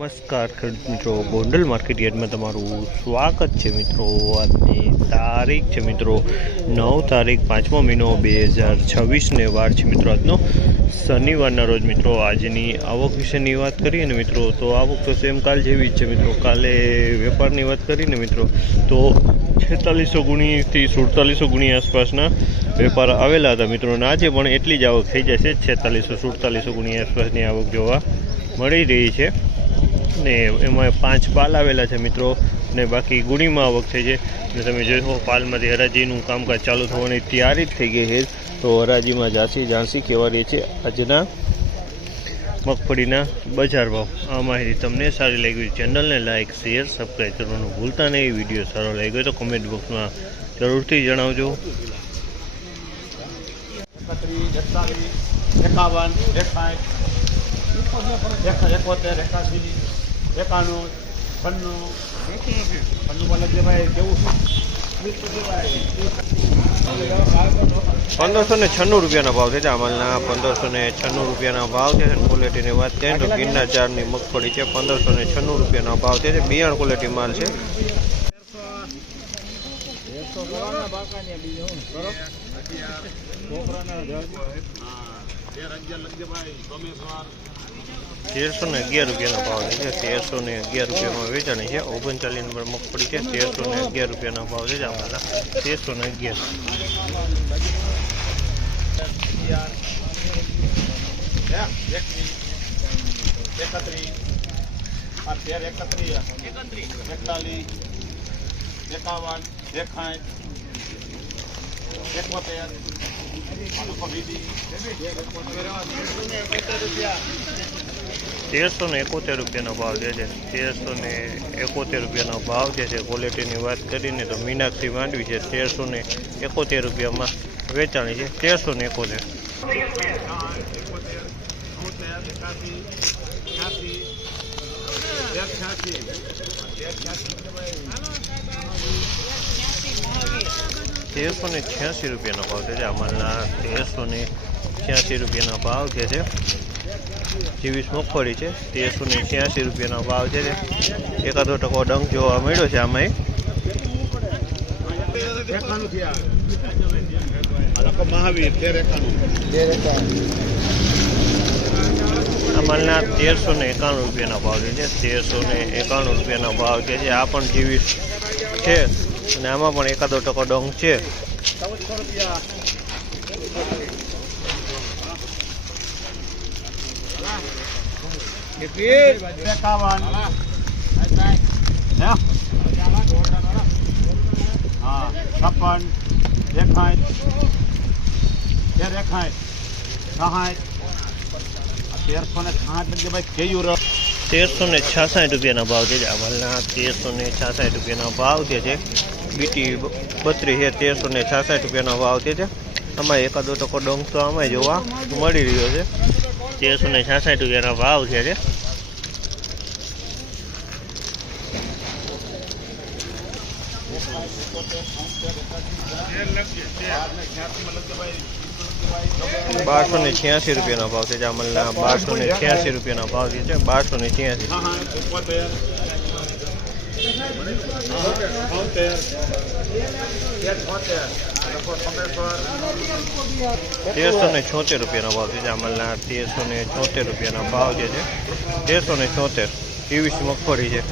નમસ્કાર ખેડૂત મિત્રો, ગોંડલ માર્કેટ યાર્ડમાં તમારું સ્વાગત છે મિત્રો। આજની તારીખ છે મિત્રો 9 તારીખ 5મો મહિનો 2026 વાર છે મિત્રો। આજનો શનિવારના રોજ મિત્રો આજની આવક વિશેની વાત કરીએ ને મિત્રો તો આવક તો સેમ કાલ જેવી જ છે મિત્રો। કાલે વેપારની વાત કરીને મિત્રો તો 4600 ગુણીથી 4700 ગુણી આસપાસના વેપાર આવેલા હતા મિત્રો। અને આજે પણ એટલી જ આવક થઈ જશે, 4600 4700 ગુણી આસપાસની આવક જોવા મળી રહી છે। ને એમાં 5 પાલ આવેલા છે મિત્રો, ને બાકી ગુણીમાં આવક થઈ છે। ને તમે જોશો પાલમાંથી હરાજીનું કામકાજ ચાલુ થવાની તૈયારી જ થઈ ગઈ છે। તો હરાજીમાં ઝાંસી કહેવા રહી છે આજના મગફળીના બજાર ભાવ। આ માહિતી તમને સારી લાગી ચેનલને લાઇક શેર સબસ્ક્રાઈબ કરવાનું ભૂલતા નહીં। વિડીયો સારો લાગ્યો તો કમેન્ટ બોક્સમાં જરૂરથી જણાવજો। 1596 રૂપિયાના ભાવ છે। અમલના 1596 રૂપિયાના ભાવ છે। ક્વોલિટીની વાત કરીએ તો ગિરનાર જારની મગફળી છે, 1596 રૂપિયાના ભાવ છે। બિયારણ ક્વોલિટી માલ છે। 1311 રૂપિયાનો ભાવ છે। 1311 રૂપિયામાં વેચાણી છે। 39 નંબર મગફળી છે, 1311 રૂપિયાના ભાવ છે। આમાં 1311 1371 રૂપિયાનો ભાવ છે। 1371 રૂપિયાનો ભાવ છે। ક્વોલિટીની વાત કરીને તો મીનાક્ષી માંડવી છે, 1371 રૂપિયામાં વેચાણી છે। 1371 1386 રૂપિયાનો ભાવ છે। આમાંના 1386 રૂપિયાનો ભાવ છે। 24 મગફળી છે, 1386 રૂપિયાનો ભાવ છે। એકાદો ટકો ડંખ જોવા મળ્યો છે આમાં। અમાલના 1391 રૂપિયાનો ભાવ છે। 1391 રૂપિયાનો ભાવ છે। આ પણ 24 છે અને આમાં પણ એકાદો ટકો ડંખ છે। 1366 રૂપિયાનો ભાવ છે। અમલના 1366 રૂપિયાનો ભાવ છે। બીટી 32 છે, 1366 રૂપિયાનો ભાવ છે। આમાં એકાદો ટકો ડંખ તો આમાં જોવા મળી રહ્યો છે। 1366 રૂપિયાનો ભાવ છે। ₹1286 રૂપિયાનો ભાવ છે। અમલના 1286 રૂપિયાનો ભાવ છે। 1286 1376 રૂપિયાનો ભાવ છે। અમલના 1376 રૂપિયાનો ભાવ છે। 1376 20 મગફળી છે।